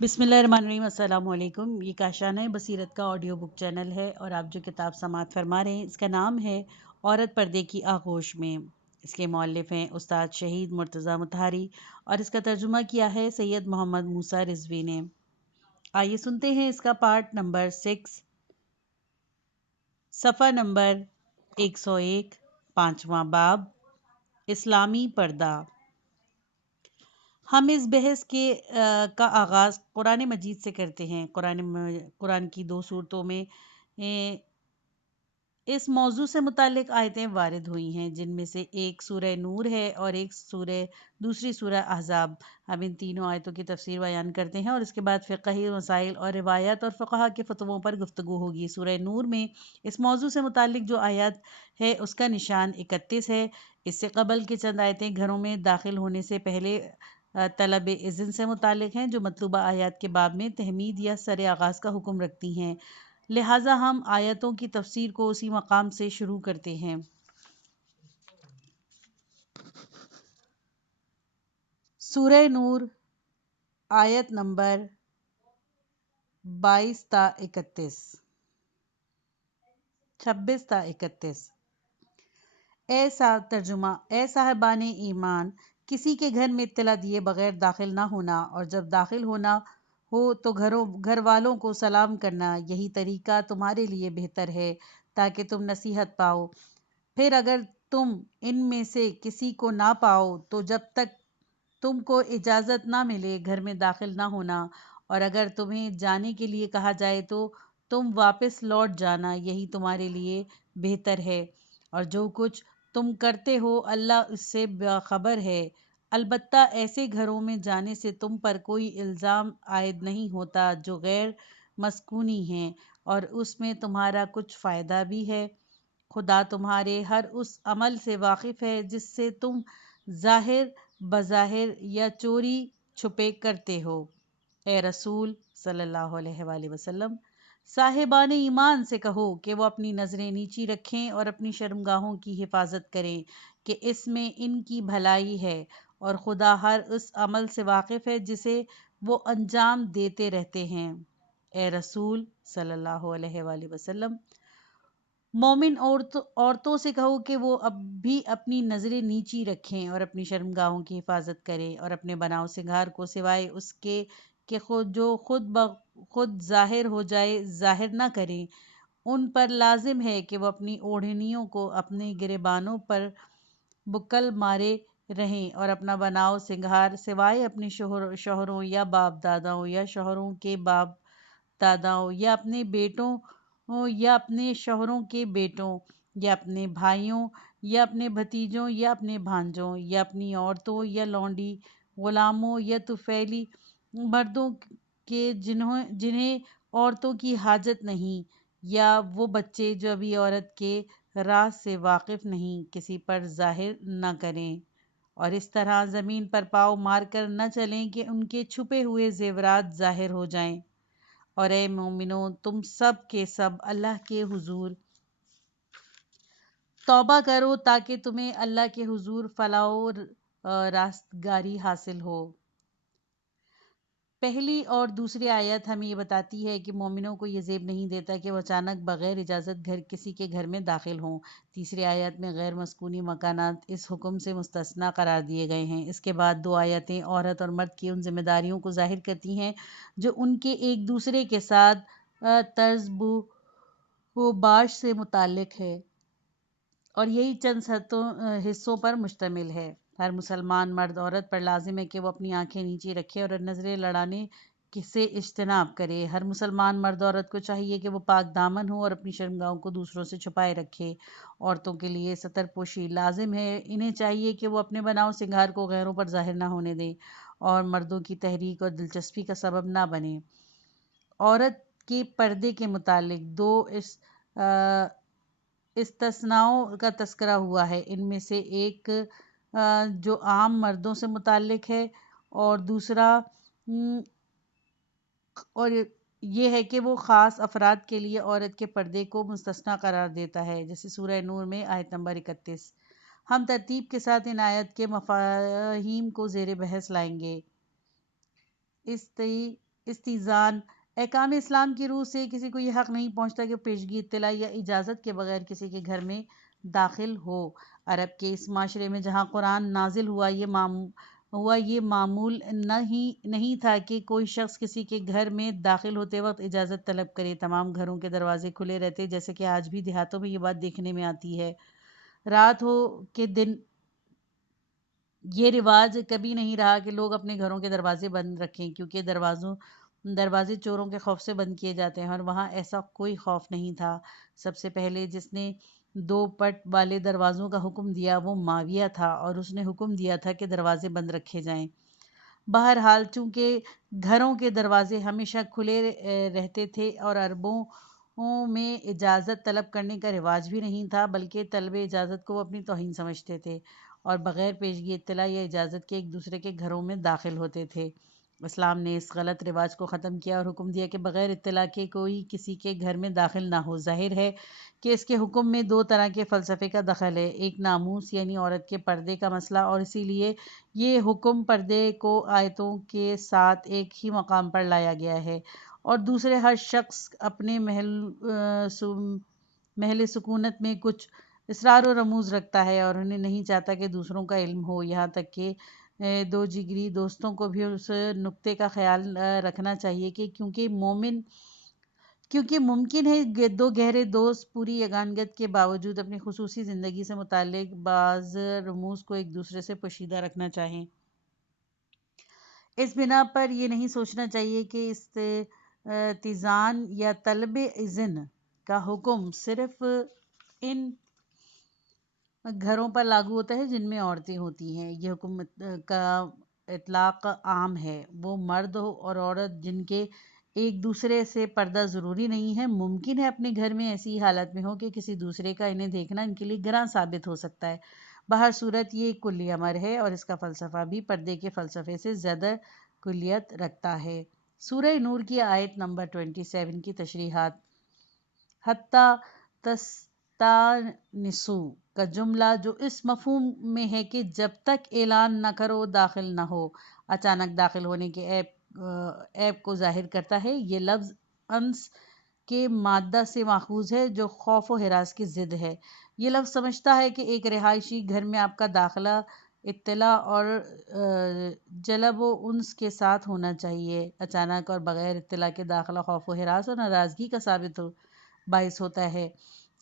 بسم اللہ الرحمن الرحیم۔ السلام علیکم۔ یہ کاشانہ بصیرت کا آڈیو بک چینل ہے اور آپ جو کتاب سماعت فرما رہے ہیں اس کا نام ہے عورت پردے کی آغوش میں۔ اس کے مؤلف ہیں استاد شہید مرتضیٰ مطہری اور اس کا ترجمہ کیا ہے سید محمد موسیٰ رضوی نے۔ آئیے سنتے ہیں اس کا پارٹ نمبر 6، صفحہ نمبر 101، 5واں باب، اسلامی پردہ۔ ہم اس بحث کا آغاز قرآن مجید سے کرتے ہیں۔ قرآن کی 2 سورتوں میں اس موضوع سے متعلق آیتیں وارد ہوئی ہیں، جن میں سے ایک سورہ نور ہے اور ایک دوسری سورہ احزاب۔ ہم ان تینوں آیتوں کی تفسیر بیان کرتے ہیں اور اس کے بعد فقہی مسائل اور روایات اور فقہا کے فتووں پر گفتگو ہوگی۔ سورہ نور میں اس موضوع سے متعلق جو آیت ہے اس کا نشان 31 ہے۔ اس سے قبل کے چند آیتیں گھروں میں داخل ہونے سے پہلے طلب اذن سے متعلق ہیں، جو مطلوبہ آیات کے باب میں تحمید یا سر آغاز کا حکم رکھتی ہیں، لہٰذا ہم آیتوں کی تفسیر کو اسی مقام سے شروع کرتے ہیں۔ سورہ نور، آیت نمبر 22 تا 31، 26 تا 31۔ ترجمہ: اے صاحبان ایمان، کسی کے گھر میں اطلاع دیے بغیر داخل نہ ہونا، اور جب داخل ہونا ہو تو گھر والوں کو سلام کرنا، یہی طریقہ تمہارے لیے بہتر ہے تاکہ تم نصیحت پاؤ۔ پھر اگر تم ان میں سے کسی کو نہ پاؤ تو جب تک تم کو اجازت نہ ملے گھر میں داخل نہ ہونا، اور اگر تمہیں جانے کے لیے کہا جائے تو تم واپس لوٹ جانا، یہی تمہارے لیے بہتر ہے، اور جو کچھ تم کرتے ہو اللہ اس سے باخبر ہے۔ البتہ ایسے گھروں میں جانے سے تم پر کوئی الزام عائد نہیں ہوتا جو غیر مسکونی ہیں، اور اس میں تمہارا کچھ فائدہ بھی ہے۔ خدا تمہارے ہر اس عمل سے واقف ہے جس سے تم ظاہر بظاہر یا چوری چھپے کرتے ہو۔ اے رسول صلی اللہ علیہ وآلہ وسلم، صاحبان ایمان سے کہو کہ وہ اپنی نظریں نیچی رکھیں اور اپنی شرمگاہوں کی حفاظت کریں کہ اس میں ان کی بھلائی ہے، اور خدا ہر اس عمل سے واقف ہے جسے وہ انجام دیتے رہتے ہیں۔ اے رسول صلی اللہ علیہ وآلہ وسلم، مومن عورتوں سے کہو کہ وہ اب بھی اپنی نظریں نیچی رکھیں اور اپنی شرمگاہوں کی حفاظت کریں، اور اپنے بناؤ سنگھار کو سوائے اس کے کہ خود بخود ظاہر ہو جائے ظاہر نہ کریں۔ ان پر لازم ہے کہ وہ اپنی اوڑھنیوں کو اپنے گریبانوں پر بکل مارے رہیں، اور اپنا بناؤ سنگھار سوائے اپنے شوہروں یا باپ داداؤں یا شوہروں کے باپ داداؤں یا اپنے بیٹوں یا اپنے شوہروں کے بیٹوں یا اپنے بھائیوں یا اپنے بھتیجوں یا اپنے بھانجوں یا اپنی عورتوں یا لونڈی غلاموں یا طفیلی مردوں کے جنہیں عورتوں کی حاجت نہیں، یا وہ بچے جو ابھی عورت کے راز سے واقف نہیں، کسی پر ظاہر نہ کریں، اور اس طرح زمین پر پاؤں مار کر نہ چلیں کہ ان کے چھپے ہوئے زیورات ظاہر ہو جائیں۔ اور اے مومنو، تم سب کے سب اللہ کے حضور توبہ کرو تاکہ تمہیں اللہ کے حضور فلاح و راستگاری حاصل ہو۔ پہلی اور دوسری آیت ہمیں یہ بتاتی ہے کہ مومنوں کو یہ زیب نہیں دیتا کہ وہ اچانک بغیر اجازت کسی کے گھر میں داخل ہوں۔ تیسری آیت میں غیر مسکونی مکانات اس حکم سے مستثنیٰ قرار دیے گئے ہیں۔ اس کے بعد 2 آیتیں عورت اور مرد کی ان ذمہ داریوں کو ظاہر کرتی ہیں جو ان کے ایک دوسرے کے ساتھ طرز و باش سے متعلق ہے، اور یہی چند حصوں پر مشتمل ہے۔ ہر مسلمان مرد عورت پر لازم ہے کہ وہ اپنی آنکھیں نیچی رکھے اور نظریں لڑانے سے اجتناب کرے۔ ہر مسلمان مرد عورت کو چاہیے کہ وہ پاک دامن ہو اور اپنی شرمگاہوں کو دوسروں سے چھپائے رکھے۔ عورتوں کے لیے ستر پوشی لازم ہے، انہیں چاہیے کہ وہ اپنے بناؤ سنگھار کو غیروں پر ظاہر نہ ہونے دیں اور مردوں کی تحریک اور دلچسپی کا سبب نہ بنیں۔ عورت کے پردے کے متعلق 2 استثناؤں کا تذکرہ ہوا ہے، ان میں سے ایک جو عام مردوں سے متعلق ہے، اور دوسرا اور یہ ہے کہ وہ خاص افراد کے لیے عورت کے پردے کو مستثنیٰ قرار دیتا ہے، جیسے سورہ نور میں آیت نمبر 31۔ ہم ترتیب کے ساتھ ان آیت کے مفاہیم کو زیر بحث لائیں گے۔ استیزان احکام اسلام کی روح سے کسی کو یہ حق نہیں پہنچتا کہ پیشگی اطلاع یا اجازت کے بغیر کسی کے گھر میں داخل ہو۔ عرب کے اس معاشرے میں جہاں قرآن نازل ہوا، یہ معمول نہیں تھا کہ کوئی شخص کسی کے گھر میں داخل ہوتے وقت اجازت طلب کرے۔ تمام گھروں کے دروازے کھلے رہتے، جیسے کہ آج بھی دیہاتوں میں یہ بات دیکھنے میں آتی ہے۔ رات ہو کہ دن، یہ رواج کبھی نہیں رہا کہ لوگ اپنے گھروں کے دروازے بند رکھیں، کیونکہ دروازے چوروں کے خوف سے بند کیے جاتے ہیں، اور وہاں ایسا کوئی خوف نہیں تھا۔ سب سے پہلے جس نے 2 پٹ والے دروازوں کا حکم دیا وہ معاویہ تھا، اور اس نے حکم دیا تھا کہ دروازے بند رکھے جائیں۔ بہرحال چونکہ گھروں کے دروازے ہمیشہ کھلے رہتے تھے اور عربوں میں اجازت طلب کرنے کا رواج بھی نہیں تھا، بلکہ طلب اجازت کو وہ اپنی توہین سمجھتے تھے اور بغیر پیشگی اطلاع یا اجازت کے ایک دوسرے کے گھروں میں داخل ہوتے تھے۔ اسلام نے اس غلط رواج کو ختم کیا اور حکم دیا کہ بغیر اطلاع کے کوئی کسی کے گھر میں داخل نہ ہو۔ ظاہر ہے کہ اس کے حکم میں 2 طرح کے فلسفے کا دخل ہے، ایک ناموس یعنی عورت کے پردے کا مسئلہ، اور اسی لیے یہ حکم پردے کو آیتوں کے ساتھ ایک ہی مقام پر لایا گیا ہے، اور دوسرے ہر شخص اپنے محل سکونت میں کچھ اسرار و رموز رکھتا ہے اور انہیں نہیں چاہتا کہ دوسروں کا علم ہو، یہاں تک کہ 2 جگری دوستوں کو بھی اس نکتے کا خیال رکھنا چاہیے کہ کیونکہ ممکن ہے 2 گہرے دوست پوری یگانگت کے باوجود اپنی خصوصی زندگی سے متعلق بعض رموز کو ایک دوسرے سے پوشیدہ رکھنا چاہیں۔ اس بنا پر یہ نہیں سوچنا چاہیے کہ استئذان یا طلب اذن کا حکم صرف ان گھروں پر لاگو ہوتا ہے جن میں عورتیں ہوتی ہیں۔ یہ حکم کا اطلاق عام ہے۔ وہ مرد اور عورت جن کے ایک دوسرے سے پردہ ضروری نہیں ہے، ممکن ہے اپنے گھر میں ایسی حالت میں ہو کہ کسی دوسرے کا انہیں دیکھنا ان کے لیے گراں ثابت ہو سکتا ہے۔ بہر صورت یہ ایک کلی امر ہے اور اس کا فلسفہ بھی پردے کے فلسفے سے زیادہ کلیت رکھتا ہے۔ سورہ نور کی آیت نمبر 27 کی تشریحات: حتی تستانسوا کا جملہ جو اس مفہوم میں ہے کہ جب تک اعلان نہ کرو داخل نہ ہو، اچانک داخل ہونے کے عیب کو ظاہر کرتا ہے۔ یہ لفظ انس کے مادہ سے ماخوذ ہے جو خوف و ہراس کی ضد ہے۔ یہ لفظ سمجھتا ہے کہ ایک رہائشی گھر میں آپ کا داخلہ اطلاع اور جلب و انس کے ساتھ ہونا چاہیے۔ اچانک اور بغیر اطلاع کے داخلہ خوف و ہراس اور ناراضگی کا باعث ہوتا ہے۔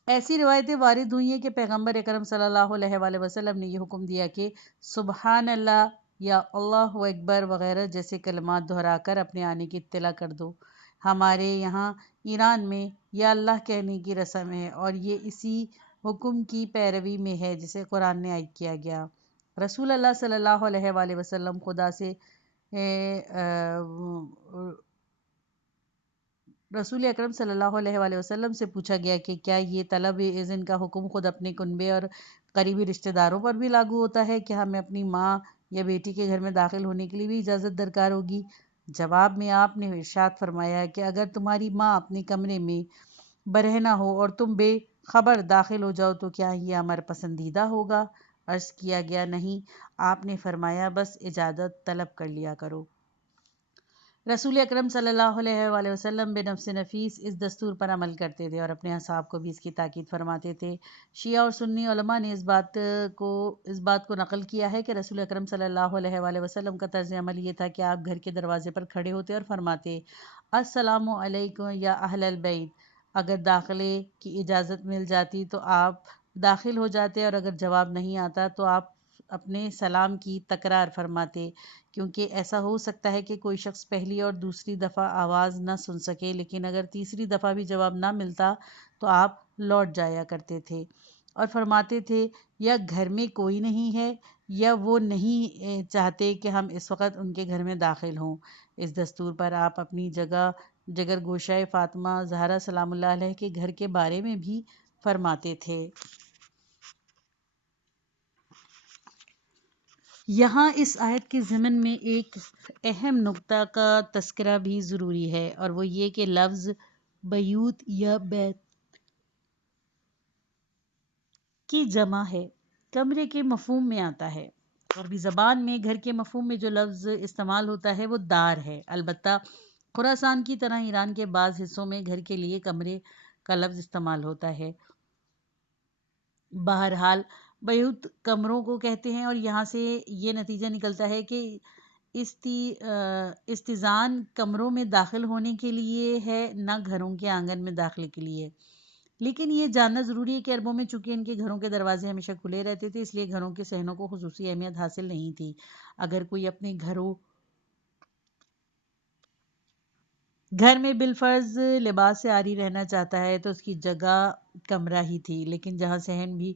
ایسی روایتیں وارد ہوئی ہیں کہ پیغمبر اکرم صلی اللہ علیہ وآلہ وسلم نے یہ حکم دیا کہ سبحان اللہ یا اللہ اکبر وغیرہ جیسے کلمات دہرا کر اپنے آنے کی اطلاع کر دو۔ ہمارے یہاں ایران میں یا اللہ کہنے کی رسم ہے اور یہ اسی حکم کی پیروی میں ہے جسے قرآن نے عائد کیا گیا۔ رسول اللہ صلی اللہ علیہ وآلہ وسلم رسول اکرم صلی اللہ علیہ وآلہ وسلم سے پوچھا گیا کہ کیا یہ طلب اذن کا حکم خود اپنے کنبے اور قریبی رشتہ داروں پر بھی لاگو ہوتا ہے؟ کیا ہمیں اپنی ماں یا بیٹی کے گھر میں داخل ہونے کے لیے بھی اجازت درکار ہوگی؟ جواب میں آپ نے ارشاد فرمایا کہ اگر تمہاری ماں اپنے کمرے میں برہنہ ہو اور تم بے خبر داخل ہو جاؤ تو کیا یہ امر پسندیدہ ہوگا؟ عرض کیا گیا نہیں۔ آپ نے فرمایا بس اجازت طلب کر لیا کرو۔ رسول اکرم صلی اللہ علیہ وآلہ وسلم بنفس نفیس اس دستور پر عمل کرتے تھے اور اپنے اصحاب کو بھی اس کی تاکید فرماتے تھے۔ شیعہ اور سنی علماء نے اس بات کو نقل کیا ہے کہ رسول اکرم صلی اللہ علیہ وآلہ وسلم کا طرز عمل یہ تھا کہ آپ گھر کے دروازے پر کھڑے ہوتے اور فرماتے: السلام علیکم یا اہل البیت۔ اگر داخلے کی اجازت مل جاتی تو آپ داخل ہو جاتے اور اگر جواب نہیں آتا تو آپ اپنے سلام کی تکرار فرماتے، کیونکہ ایسا ہو سکتا ہے کہ کوئی شخص پہلی اور دوسری دفعہ آواز نہ سن سکے، لیکن اگر تیسری دفعہ بھی جواب نہ ملتا تو آپ لوٹ جایا کرتے تھے اور فرماتے تھے: یا گھر میں کوئی نہیں ہے یا وہ نہیں چاہتے کہ ہم اس وقت ان کے گھر میں داخل ہوں۔ اس دستور پر آپ اپنی جگر گوشہ فاطمہ زہرا سلام اللہ علیہ کے گھر کے بارے میں بھی فرماتے تھے۔ یہاں اس آیت کے ضمن میں ایک اہم نکتہ کا تذکرہ بھی ضروری ہے، اور وہ یہ کہ لفظ بیوت یا بیت کی جمع ہے، کمرے کے مفہوم میں آتا ہے۔ عربی زبان میں گھر کے مفہوم میں جو لفظ استعمال ہوتا ہے وہ دار ہے۔ البتہ خراسان کی طرح ایران کے بعض حصوں میں گھر کے لیے کمرے کا لفظ استعمال ہوتا ہے۔ بہرحال بیوت کمروں کو کہتے ہیں، اور یہاں سے یہ نتیجہ نکلتا ہے کہ استیذان کمروں میں داخل ہونے کے لیے ہے، نہ گھروں کے آنگن میں داخلے کے لیے۔ لیکن یہ جاننا ضروری ہے کہ عربوں میں چونکہ ان کے گھروں کے دروازے ہمیشہ کھلے رہتے تھے، اس لیے گھروں کے صحنوں کو خصوصی اہمیت حاصل نہیں تھی۔ اگر کوئی اپنے گھر میں بالفرض لباس سے عاری رہنا چاہتا ہے تو اس کی جگہ کمرہ ہی تھی، لیکن جہاں صحن بھی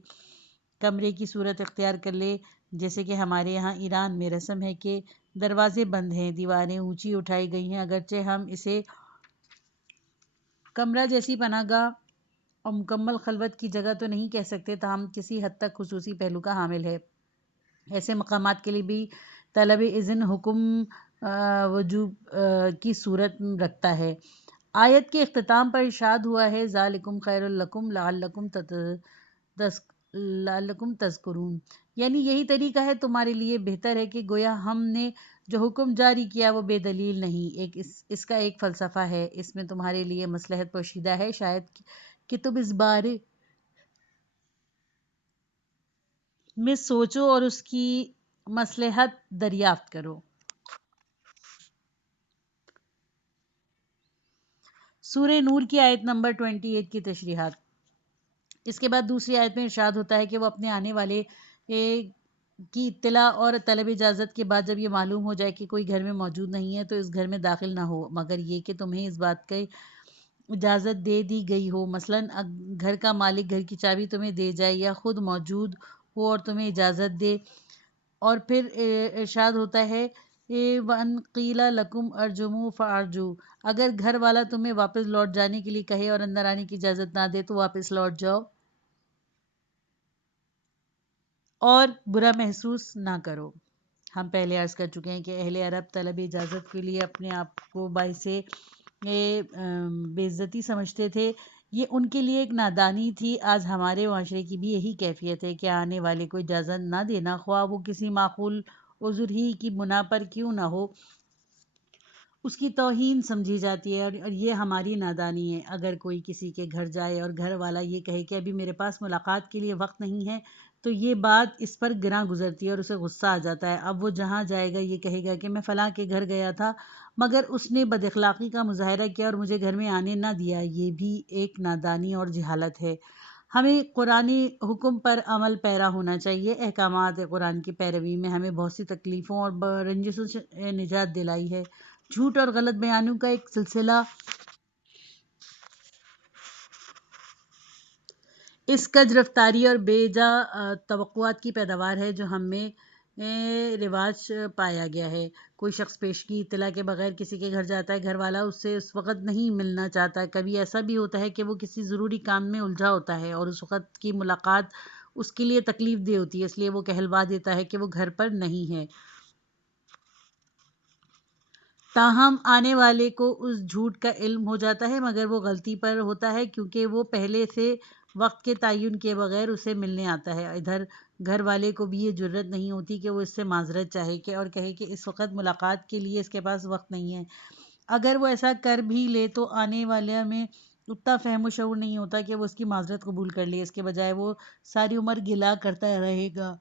کمرے کی صورت اختیار کر لے، جیسے کہ ہمارے یہاں ایران میں رسم ہے کہ دروازے بند ہیں، دیواریں اونچی اٹھائی گئی ہیں، اگرچہ ہم اسے کمرہ جیسی پناہ گاہ اور مکمل خلوت کی جگہ تو نہیں کہہ سکتے، تاہم کسی حد تک خصوصی پہلو کا حامل ہے۔ ایسے مقامات کے لیے بھی طلب اذن حکم وجوب کی صورت رکھتا ہے۔ آیت کے اختتام پر ارشاد ہوا ہے ذالکم خیر لکم لعلکم تذکرون، یعنی یہی طریقہ ہے تمہارے لیے بہتر ہے، کہ گویا ہم نے جو حکم جاری کیا وہ بے دلیل نہیں، اس کا ایک فلسفہ ہے، اس میں تمہارے لیے مصلحت پوشیدہ ہے، شاید کہ تم اس بارے میں سوچو اور اس کی مصلحت دریافت کرو۔ سورہ نور کی آیت نمبر 28 کی تشریحات۔ اس کے بعد دوسری آیت میں ارشاد ہوتا ہے کہ وہ اپنے آنے والے کی اطلاع اور طلب اجازت کے بعد جب یہ معلوم ہو جائے کہ کوئی گھر میں موجود نہیں ہے تو اس گھر میں داخل نہ ہو، مگر یہ کہ تمہیں اس بات کی اجازت دے دی گئی ہو، مثلاً گھر کا مالک گھر کی چابی تمہیں دے جائے یا خود موجود ہو اور تمہیں اجازت دے۔ اور پھر ارشاد ہوتا ہے وَأَنْ قِيلَ لَكُمْ أَرْجُمُوا فَأَرْجُوا، اگر گھر والا تمہیں واپس لوٹ جانے کے لیے کہے اور اندر آنے کی اجازت نہ دے تو واپس لوٹ جاؤ اور برا محسوس نہ کرو۔ ہم پہلے عرض کر چکے ہیں کہ اہل عرب طلب اجازت کے لیے اپنے آپ کو باعث بے عزتی سمجھتے تھے، یہ ان کے لیے ایک نادانی تھی۔ آج ہمارے معاشرے کی بھی یہی کیفیت ہے کہ آنے والے کو اجازت نہ دینا، خواہ وہ کسی معقول عذر ہی کی بنا پر کیوں نہ ہو، اس کی توہین سمجھی جاتی ہے، اور یہ ہماری نادانی ہے۔ اگر کوئی کسی کے گھر جائے اور گھر والا یہ کہے کہ ابھی میرے پاس ملاقات کے لیے وقت نہیں ہے تو یہ بات اس پر گراں گزرتی ہے اور اسے غصہ آ جاتا ہے۔ اب وہ جہاں جائے گا یہ کہے گا کہ میں فلاں کے گھر گیا تھا مگر اس نے بد اخلاقی کا مظاہرہ کیا اور مجھے گھر میں آنے نہ دیا۔ یہ بھی ایک نادانی اور جہالت ہے۔ ہمیں قرآنی حکم پر عمل پیرا ہونا چاہیے۔ احکامات قرآن کی پیروی میں ہمیں بہت سی تکلیفوں اور رنجشوں سے نجات دلائی ہے۔ جھوٹ اور غلط بیانوں کا ایک سلسلہ اس کج رفتاری اور بے جا توقعات کی پیداوار ہے جو ہم میں رواج پایا گیا ہے۔ کوئی شخص پیشگی اطلاع کے بغیر کسی کے گھر جاتا ہے، گھر والا اس سے اس وقت نہیں ملنا چاہتا، کبھی ایسا بھی ہوتا ہے کہ وہ کسی ضروری کام میں الجھا ہوتا ہے اور اس وقت کی ملاقات اس کے لیے تکلیف دہ ہوتی ہے، اس لیے وہ کہلوا دیتا ہے کہ وہ گھر پر نہیں ہے۔ تاہم آنے والے کو اس جھوٹ کا علم ہو جاتا ہے مگر وہ غلطی پر ہوتا ہے کیونکہ وہ پہلے سے وقت کے تعین کیے بغیر اسے ملنے آتا ہے۔ ادھر گھر والے کو بھی یہ جرات نہیں ہوتی کہ وہ اس سے معذرت چاہے کہ اور کہے کہ اس وقت ملاقات کے لیے اس کے پاس وقت نہیں ہے۔ اگر وہ ایسا کر بھی لے تو آنے والے میں اتنا فہم و شعور نہیں ہوتا کہ وہ اس کی معذرت قبول کر لے، اس کے بجائے وہ ساری عمر گلہ کرتا رہے گا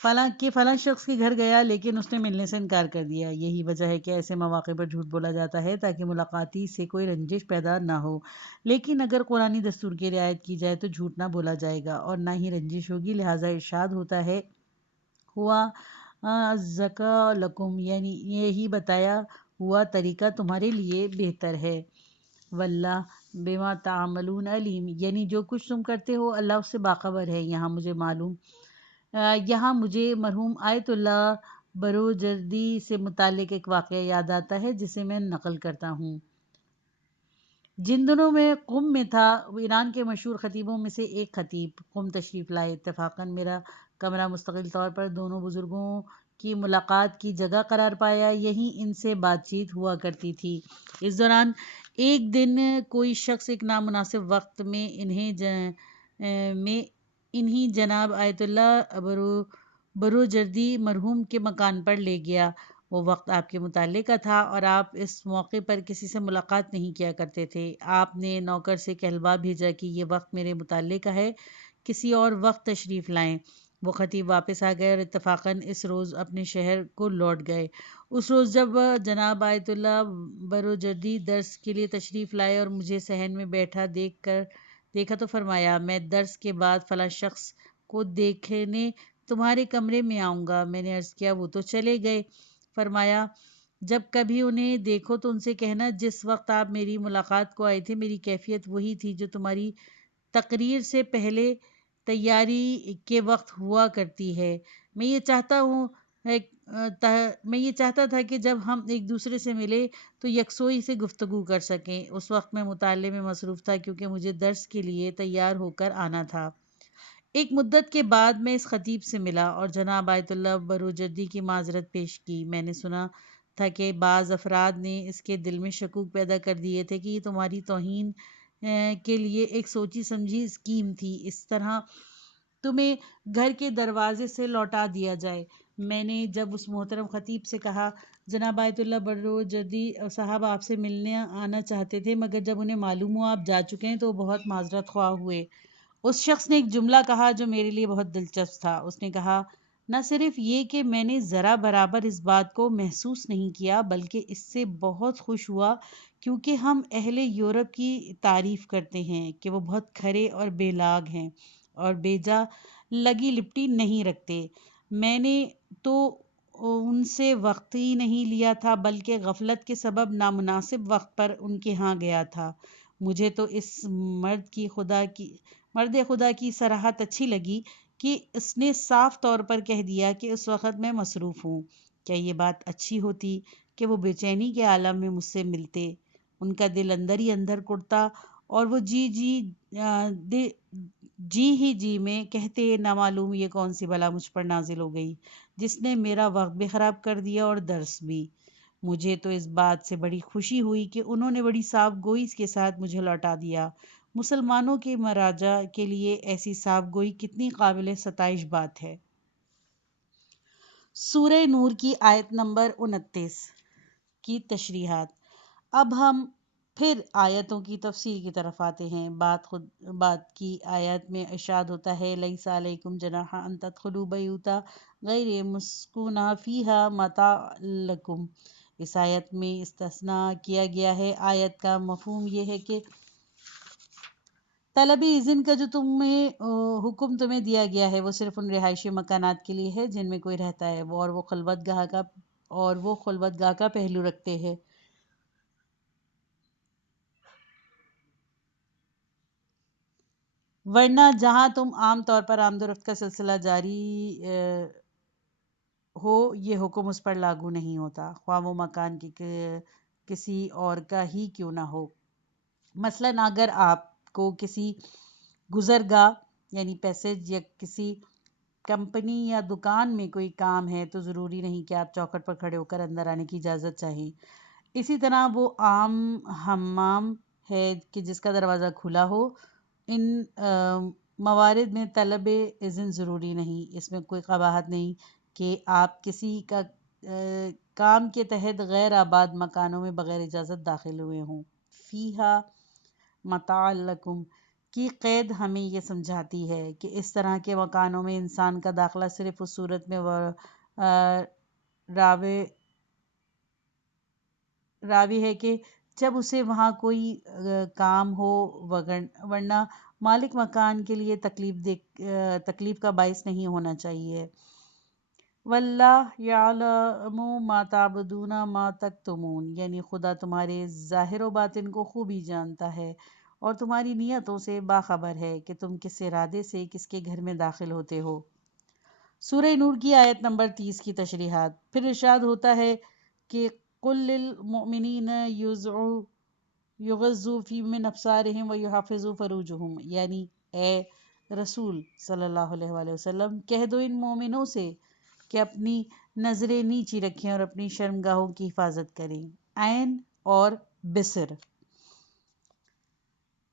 فلاں شخص کے گھر گیا لیکن اس نے ملنے سے انکار کر دیا۔ یہی وجہ ہے کہ ایسے مواقع پر جھوٹ بولا جاتا ہے تاکہ ملاقاتی سے کوئی رنجش پیدا نہ ہو، لیکن اگر قرآنی دستور کی رعایت کی جائے تو جھوٹ نہ بولا جائے گا اور نہ ہی رنجش ہوگی، لہٰذا ارشاد ہوتا ہے ہوا ازکیٰ لکم، یعنی یہی بتایا ہوا طریقہ تمہارے لیے بہتر ہے۔ واللہ بما تعملون علیم، یعنی جو کچھ تم کرتے ہو اللہ اس سے باخبر ہے۔ یہاں مجھے مرحوم آیت اللہ بروجردی سے متعلق ایک واقعہ یاد آتا ہے جسے میں نقل کرتا ہوں۔ جن دنوں میں قم میں تھا، ایران کے مشہور خطیبوں میں سے ایک خطیب قم تشریف لائے۔ اتفاقاً میرا کمرہ مستقل طور پر دونوں بزرگوں کی ملاقات کی جگہ قرار پایا، یہیں ان سے بات چیت ہوا کرتی تھی۔ اس دوران ایک دن کوئی شخص ایک نامناسب وقت میں انہیں جناب آیت اللہ بروجردی مرحوم کے مکان پر لے گیا وہ وقت آپ کے مطالعے کا تھا اور آپ اس موقع پر کسی سے ملاقات نہیں کیا کرتے تھے۔ آپ نے نوکر سے کہلوا بھیجا کہ یہ وقت میرے مطالعے کا ہے، کسی اور وقت تشریف لائیں۔ وہ خطیب واپس آ گئے اور اتفاقاً اس روز اپنے شہر کو لوٹ گئے۔ اس روز جب جناب آیت اللہ بروجردی درس کے لیے تشریف لائے اور مجھے صحن میں بیٹھا دیکھا تو فرمایا، میں درس کے بعد فلاں شخص کو دیکھنے تمہارے کمرے میں آؤں گا۔ میں نے عرض کیا وہ تو چلے گئے۔ فرمایا جب کبھی انہیں دیکھو تو ان سے کہنا جس وقت آپ میری ملاقات کو آئے تھے میری کیفیت وہی تھی جو تمہاری تقریر سے پہلے تیاری کے وقت ہوا کرتی ہے۔ میں یہ چاہتا تھا کہ جب ہم ایک دوسرے سے ملے تو یکسوئی سے گفتگو کر سکیں۔ اس وقت میں مطالعے میں مصروف تھا کیونکہ مجھے درس کے لیے تیار ہو کر آنا تھا۔ ایک مدت کے بعد میں اس خطیب سے ملا اور جناب آیت اللہ بروجردی کی معذرت پیش کی۔ میں نے سنا تھا کہ بعض افراد نے اس کے دل میں شکوک پیدا کر دیے تھے کہ یہ تمہاری توہین کے لیے ایک سوچی سمجھی اسکیم تھی، اس طرح تمہیں گھر کے دروازے سے لوٹا دیا جائے۔ میں نے جب اس محترم خطیب سے کہا جناب آیت اللہ بروجردی صاحب آپ سے ملنے آنا چاہتے تھے مگر جب انہیں معلوم ہوا آپ جا چکے ہیں تو وہ بہت معذرت خواہ ہوئے۔ اس شخص نے ایک جملہ کہا جو میرے لیے بہت دلچسپ تھا۔ اس نے کہا نہ صرف یہ کہ میں نے ذرا برابر اس بات کو محسوس نہیں کیا بلکہ اس سے بہت خوش ہوا کیونکہ ہم اہل یورپ کی تعریف کرتے ہیں کہ وہ بہت کھرے اور بے لاگ ہیں اور بیجا لگی لپٹی نہیں رکھتے۔ میں نے تو ان سے وقت ہی نہیں لیا تھا بلکہ غفلت کے سبب نامناسب وقت پر ان کے ہاں گیا تھا۔ مجھے تو اس مرد خدا کی صراحت اچھی لگی کہ اس نے صاف طور پر کہہ دیا کہ اس وقت میں مصروف ہوں۔ کیا یہ بات اچھی ہوتی کہ وہ بے چینی کے عالم میں مجھ سے ملتے؟ ان کا دل اندر ہی اندر کڑتا اور وہ جی میں کہتے نہ معلوم یہ کون سی بلا مجھ پر نازل ہو گئی جس نے میرا وقت بھی خراب کر دیا اور درس بھی۔ مجھے تو اس بات سے بڑی خوشی ہوئی کہ انہوں نے بڑی صاف گوئی کے ساتھ مجھے لوٹا دیا۔ مسلمانوں کے مراجع کے لیے ایسی صاف گوئی کتنی قابل ستائش بات ہے۔ سورہ نور کی آیت نمبر 29 کی تشریحات۔ اب ہم پھر آیتوں کی تفسیر کی طرف آتے ہیں۔ بات کی آیت میں ارشاد ہوتا ہے لیس علیکم جناح ان تدخلوا بیوتا غیر مسکونہ فیہا متاع لکم۔ اس آیت میں استثناء کیا گیا ہے۔ آیت کا مفہوم یہ ہے کہ طلب اذن کا جو حکم تمہیں دیا گیا ہے وہ صرف ان رہائشی مکانات کے لیے ہے جن میں کوئی رہتا ہے اور وہ خلوت گاہ کا پہلو رکھتے ہیں۔ ورنہ جہاں تم عام طور پر آمد و رفت کا سلسلہ جاری ہو یہ حکم اس پر لاگو نہیں ہوتا، خواہ وہ مکان کی کسی اور کا ہی کیوں نہ ہو۔ مثلاً اگر آپ کو کسی گزرگاہ یعنی پیسج یا کسی کمپنی یا دکان میں کوئی کام ہے تو ضروری نہیں کہ آپ چوکھٹ پر کھڑے ہو کر اندر آنے کی اجازت چاہیں۔ اسی طرح وہ عام حمام ہے کہ جس کا دروازہ کھلا ہو۔ ان موارد میں طلب اذن ضروری نہیں۔ اس میں کوئی قباحت نہیں کہ آپ کسی کا کام کے تحت غیر آباد مکانوں میں بغیر اجازت داخل ہوئے ہوں۔ فیہا متاع لکم کی قید ہمیں یہ سمجھاتی ہے کہ اس طرح کے مکانوں میں انسان کا داخلہ صرف اس صورت میں راوی ہے کہ جب اسے وہاں کوئی کام ہو، ورنہ مالک مکان کے لیے تکلیف کا باعث نہیں ہونا چاہیے۔ واللہ یعلم ما تعبدون ما تکتمون، یعنی خدا تمہارے ظاہر و باطن کو خوبی جانتا ہے اور تمہاری نیتوں سے باخبر ہے کہ تم کس ارادے سے کس کے گھر میں داخل ہوتے ہو۔ سورہ نور کی آیت نمبر 30 کی تشریحات۔ پھر ارشاد ہوتا ہے کہ قل للمؤمنین یغضوا من ابصارہم ویحفظوا فروجہم، یعنی اے رسول صلی اللہ علیہ وآلہ وسلم کہہ دو ان مومنوں سے کہ اپنی نظریں نیچی رکھیں اور اپنی شرمگاہوں کی حفاظت کریں۔ عین اور بصر۔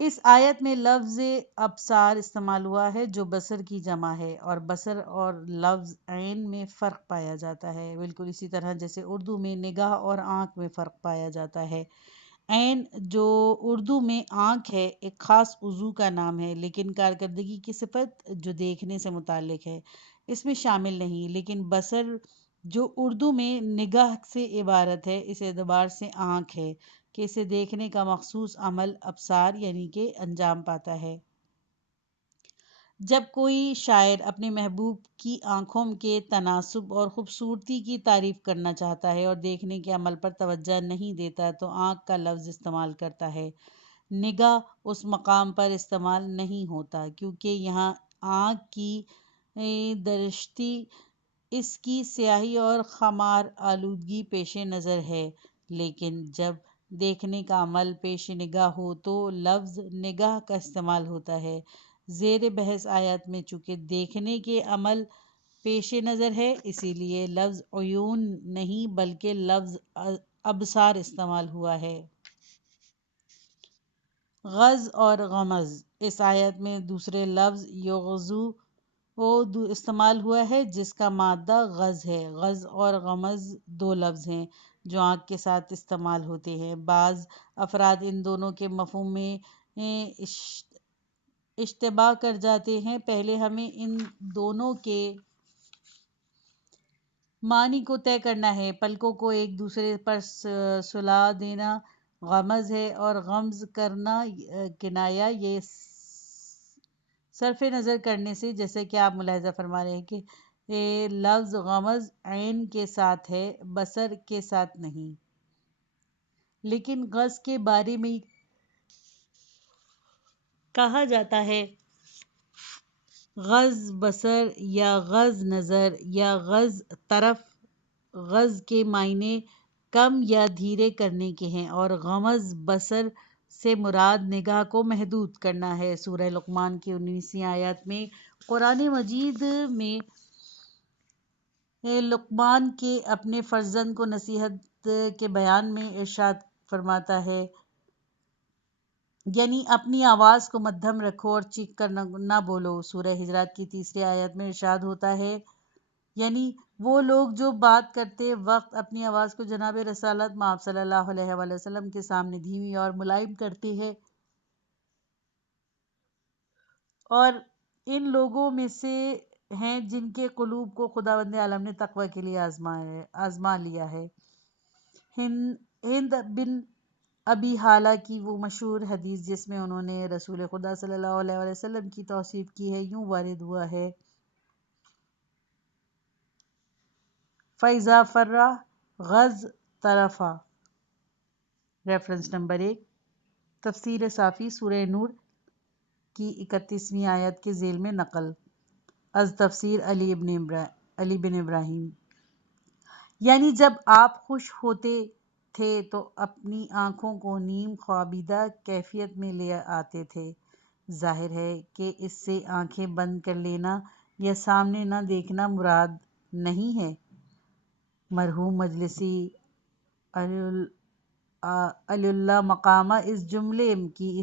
اس آیت میں لفظ ابصار استعمال ہوا ہے جو بصر کی جمع ہے، اور بصر اور لفظ عین میں فرق پایا جاتا ہے، بالکل اسی طرح جیسے اردو میں نگاہ اور آنکھ میں فرق پایا جاتا ہے۔ عین جو اردو میں آنکھ ہے ایک خاص عضو کا نام ہے، لیکن کارکردگی کی صفت جو دیکھنے سے متعلق ہے اس میں شامل نہیں، لیکن بصر جو اردو میں نگاہ سے عبارت ہے اس اعتبار سے آنکھ ہے کہ اسے دیکھنے کا مخصوص عمل ابصار یعنی کہ انجام پاتا ہے۔ جب کوئی شاعر اپنے محبوب کی آنکھوں کے تناسب اور خوبصورتی کی تعریف کرنا چاہتا ہے اور دیکھنے کے عمل پر توجہ نہیں دیتا تو آنکھ کا لفظ استعمال کرتا ہے، نگاہ اس مقام پر استعمال نہیں ہوتا کیونکہ یہاں آنکھ کی درشتی، اس کی سیاہی اور خمار آلودگی پیش نظر ہے، لیکن جب دیکھنے کا عمل پیش نگاہ ہو تو لفظ نگاہ کا استعمال ہوتا ہے۔ زیر بحث آیت میں چونکہ دیکھنے کے عمل پیش نظر ہے اسی لیے لفظ عیون نہیں بلکہ لفظ ابصار استعمال ہوا ہے۔ غض اور غمز، اس آیت میں دوسرے لفظ یغزو استعمال ہوا ہے جس کا مادہ غض ہے۔ غض اور غمز دو لفظ ہیں جو آنکھ کے ساتھ استعمال ہوتے ہیں۔ بعض افراد ان دونوں کے مفہوم میں اشتباہ کر جاتے ہیں۔ پہلے ہمیں ان دونوں کے معنی کو طے کرنا ہے۔ پلکوں کو ایک دوسرے پر سلا دینا غمز ہے اور غمز کرنا کنایہ، یہ صرف نظر کرنے سے، جیسے کہ آپ ملاحظہ فرما رہے ہیں کہ لفظ غمز عین کے ساتھ ہے بصر کے ساتھ نہیں۔ لیکن غض کے بارے میں کہا جاتا ہے غض بصر یا غض نظر یا غض طرف۔ غض کے معنی کم یا دھیرے کرنے کے ہیں اور غمز بصر سے مراد نگاہ کو محدود کرنا ہے۔ سورہ لقمان کی 19ویں آیت میں قرآن مجید میں لقمان کے اپنے فرزند کو نصیحت کے بیان میں ارشاد فرماتا ہے، یعنی اپنی آواز کو مدھم رکھو اور چیخ کر نہ بولو۔ سورہ حجرات کی 3 آیت میں ارشاد ہوتا ہے، یعنی وہ لوگ جو بات کرتے وقت اپنی آواز کو جناب رسالت مآب صلی اللہ علیہ وآلہ وسلم کے سامنے دھیمی اور ملائم کرتے ہیں، اور ان لوگوں میں سے ہیں جن کے قلوب کو خداوند عالم نے تقوی کے لیے آزما لیا ہے۔ ہند بن ابی حالہ کی وہ مشہور حدیث جس میں انہوں نے رسول خدا صلی اللہ علیہ وآلہ وسلم کی توصیف کی ہے، یوں وارد ہوا ہے، فَإِذَا فَرَّ غَض طَرَفَ۔ ریفرنس نمبر 1، تفسیر صافی سورہ نور کی 31ویں آیت کے ذیل میں نقل از تفسیر علی بن ابراہیم، یعنی جب آپ خوش ہوتے تھے تو اپنی آنکھوں کو نیم خوابیدہ کیفیت میں لے آتے تھے۔ ظاہر ہے کہ اس سے آنکھیں بند کر لینا یا سامنے نہ دیکھنا مراد نہیں ہے۔ مرحوم مجلسی علی اللہ مقامہ اس جملے کی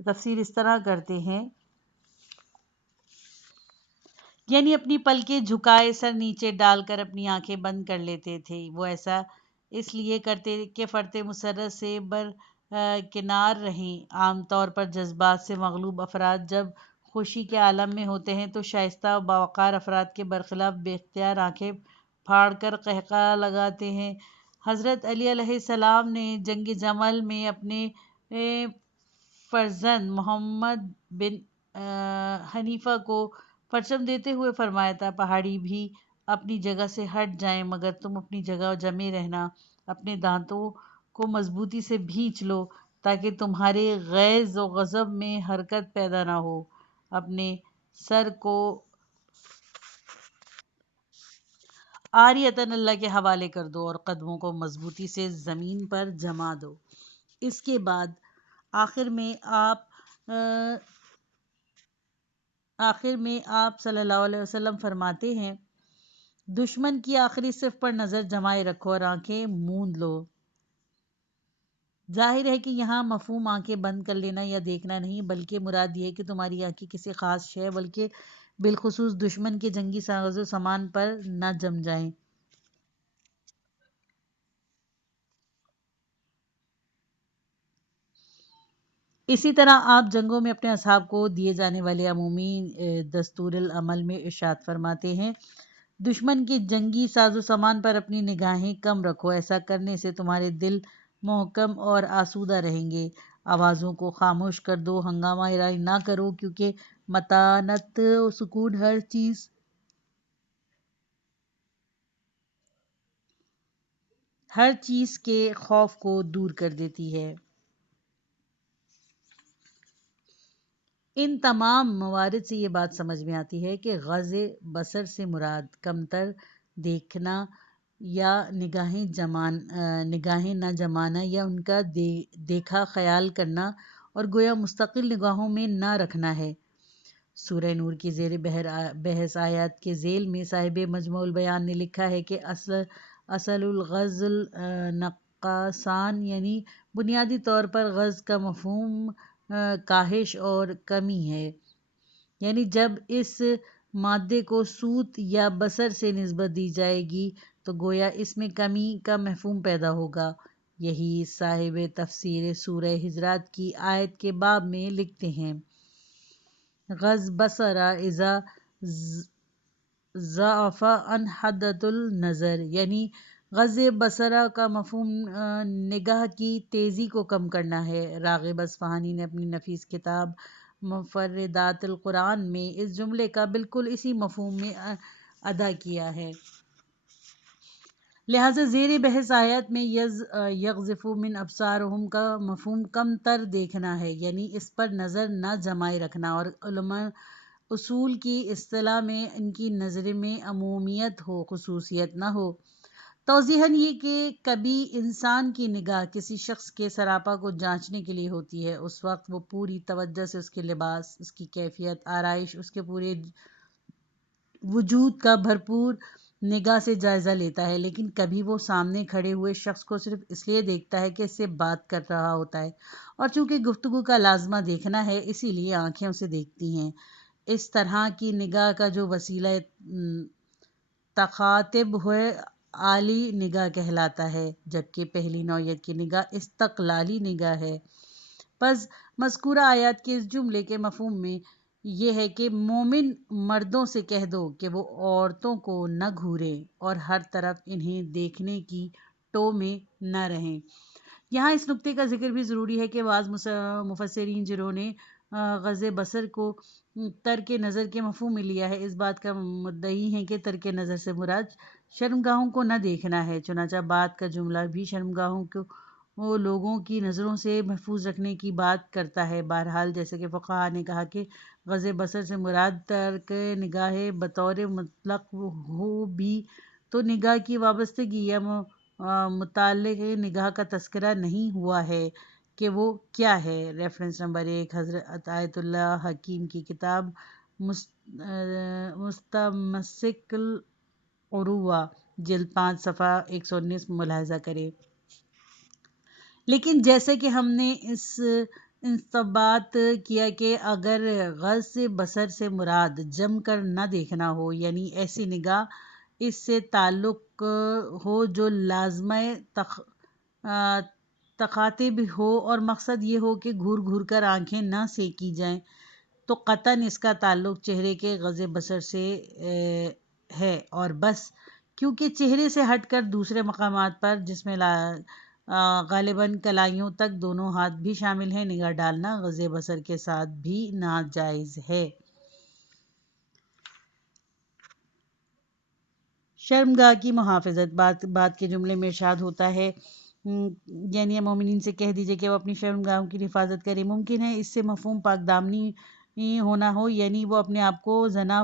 تفسیر اس طرح کرتے ہیں، یعنی اپنی پلکیں جھکائے سر نیچے ڈال کر اپنی آنکھیں بند کر لیتے تھے۔ وہ ایسا اس لیے کرتے کہ فرط مسرت سے برکنار رہیں۔ عام طور پر جذبات سے مغلوب افراد جب خوشی کے عالم میں ہوتے ہیں تو شائستہ و باوقار افراد کے برخلاف بے اختیار آنکھیں پھاڑ کر قہقہہ لگاتے ہیں۔ حضرت علی علیہ السلام نے جنگ جمل میں اپنے فرزند محمد بن حنیفہ کو پرچم دیتے ہوئے فرمایا تھا، پہاڑی بھی اپنی جگہ سے ہٹ جائیں مگر تم اپنی جگہ جمے رہنا، اپنے دانتوں کو مضبوطی سے بھینچ لو تاکہ تمہارے غیظ و غضب میں حرکت پیدا نہ ہو، اپنے سر کو عاریۃً اللہ کے حوالے کر دو اور قدموں کو مضبوطی سے زمین پر جما دو۔ اس کے بعد آخر میں آپ صلی اللہ علیہ وسلم فرماتے ہیں، دشمن کی آخری صف پر نظر جمائے رکھو اور آنکھیں موند لو۔ ظاہر ہے کہ یہاں مفہوم آنکھیں بند کر لینا یا دیکھنا نہیں، بلکہ مراد یہ ہے کہ تمہاری آنکھیں کسی خاص شے بلکہ بالخصوص دشمن کے جنگی ساز و سامان پر نہ جم جائیں۔ اسی طرح آپ جنگوں میں اپنے اصحاب کو دیے جانے والے عمومی دستور العمل میں ارشاد فرماتے ہیں، دشمن کے جنگی ساز و سامان پر اپنی نگاہیں کم رکھو، ایسا کرنے سے تمہارے دل محکم اور آسودہ رہیں گے۔ آوازوں کو خاموش کر دو، ہنگامہ آرائی نہ کرو، کیونکہ متانت و سکون ہر چیز کے خوف کو دور کر دیتی ہے۔ ان تمام موارد سے یہ بات سمجھ میں آتی ہے کہ غض بصر سے مراد کمتر دیکھنا یا نگاہیں نہ جمانا یا ان کا دیکھا خیال کرنا اور گویا مستقل نگاہوں میں نہ رکھنا ہے۔ سورہ نور کی زیر بحث آیات کے ذیل میں صاحب مجموع البیان نے لکھا ہے کہ اصل الغض النقصان، یعنی بنیادی طور پر غض کا مفہوم کاہش اور کمی ہے، یعنی جب اس مادے کو صوت یا بصر سے نسبت دی جائے گی تو گویا اس میں کمی کا مفہوم پیدا ہوگا۔ یہی صاحب تفسیر سورہ حجرات کی آیت کے باب میں لکھتے ہیں، غض بصر اذا ضعف عن حدۃ النظر، یعنی غض بصرہ کا مفہوم نگاہ کی تیزی کو کم کرنا ہے۔ راغب اصفہانی نے اپنی نفیس کتاب مفردات القرآن میں اس جملے کا بالکل اسی مفہوم میں ادا کیا ہے۔ لہٰذا زیر بحث آیت میں یغضف من ابصارہم کا مفہوم کم تر دیکھنا ہے، یعنی اس پر نظر نہ جمائے رکھنا، اور علماء اصول کی اصطلاح میں ان کی نظر میں عمومیت ہو، خصوصیت نہ ہو۔ توضیحاً یہ کہ کبھی انسان کی نگاہ کسی شخص کے سراپا کو جانچنے کے لیے ہوتی ہے، اس وقت وہ پوری توجہ سے اس کے لباس، اس کی کیفیت، آرائش، اس کے پورے وجود کا بھرپور نگاہ سے جائزہ لیتا ہے، لیکن کبھی وہ سامنے کھڑے ہوئے شخص کو صرف اس لیے دیکھتا ہے کہ اس سے بات کر رہا ہوتا ہے، اور چونکہ گفتگو کا لازمہ دیکھنا ہے اسی لیے آنکھیں اسے دیکھتی ہیں۔ اس طرح کی نگاہ کا جو وسیلہ تخاطب ہے عالی نگاہ کہلاتا ہے، جبکہ پہلی نوعیت کی نگاہ استقلالی نگاہ ہے۔ پس مذکورہ آیات کے اس جملے کے مفہوم میں یہ ہے کہ مومن مردوں سے کہہ دو کہ وہ عورتوں کو نہ گھوریں اور ہر طرف انہیں دیکھنے کی ٹو میں نہ رہیں۔ یہاں اس نکتے کا ذکر بھی ضروری ہے کہ بعض مفسرین جنہوں نے غض بصر کو ترک نظر کے مفہوم میں لیا ہے، اس بات کا مدعی ہیں کہ ترک نظر سے مراد شرمگاہوں کو نہ دیکھنا ہے، چنانچہ بعد کا جملہ بھی شرمگاہوں کو وہ لوگوں کی نظروں سے محفوظ رکھنے کی بات کرتا ہے۔ بہرحال جیسے کہ فقہاء نے کہا کہ غض بصر سے مراد ترک نگاہ بطور مطلق ہو بھی تو نگاہ کی وابستگی یا متعلق نگاہ کا تذکرہ نہیں ہوا ہے کہ وہ کیا ہے۔ ریفرنس نمبر 1، حضرت آیت اللہ حکیم کی کتاب مستمسک العروہ، جلد 5 صفحہ 119 ملاحظہ کریں۔ لیکن جیسے کہ ہم نے استنباط کیا کہ اگر غض بصر سے مراد جم کر نہ دیکھنا ہو، یعنی ایسی نگاہ اس سے تعلق ہو جو لازمہ تخاطب ہو اور مقصد یہ ہو کہ گھور گھور کر آنکھیں نہ سینکی جائیں، تو قطعاً اس کا تعلق چہرے کے غض بصر سے ہے اور بس، کیونکہ چہرے سے ہٹ کر دوسرے مقامات پر جس میں غالباً کلائیوں تک دونوں ہاتھ بھی شامل ہیں نگاہ ڈالنا غض بصر کے ساتھ بھی ناجائز ہے۔ شرمگاہ کی محافظت، بات کے جملے میں ارشاد ہوتا ہے، یعنی مومنین سے کہہ دیجئے کہ وہ اپنی شرمگاہوں کی حفاظت کریں۔ ممکن ہے اس سے مفہوم پاک دامنی ہونا ہو، یعنی وہ اپنے آپ کو زنا،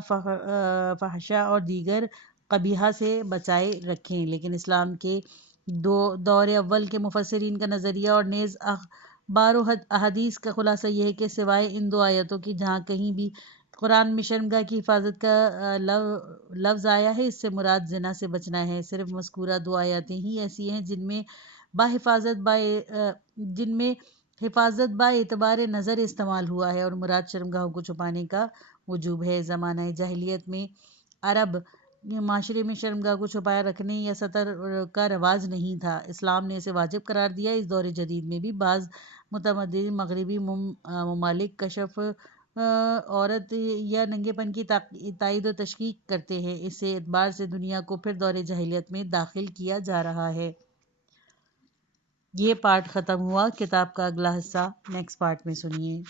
فحشاء اور دیگر قبیحہ سے بچائے رکھیں، لیکن اسلام کے دور اول کے مفسرین کا نظریہ اور نیز اخبار و احادیث کا خلاصہ یہ ہے کہ سوائے ان 2 آیتوں کی جہاں کہیں بھی قرآن میں شرمگاہ کی حفاظت کا لفظ آیا ہے، اس سے مراد زنا سے بچنا ہے۔ صرف مذکورہ 2 آیاتیں ہی ایسی ہیں جن میں جن میں حفاظت با اعتبار نظر استعمال ہوا ہے اور مراد شرمگاہوں کو چھپانے کا وجوب ہے۔ زمانہ جاہلیت میں عرب معاشرے میں شرمگاہ کو چھپائے رکھنے یا ستر کا رواج نہیں تھا۔ اسلام نے اسے واجب قرار دیا۔ اس دور جدید میں بھی بعض متمدن مغربی ممالک کشف عورت یا ننگے پن کی تائید و تشکیق کرتے ہیں۔ اس اعتبار سے دنیا کو پھر دور جاہلیت میں داخل کیا جا رہا ہے۔ یہ پارٹ ختم ہوا۔ کتاب کا اگلا حصہ نیکسٹ پارٹ میں سنیے۔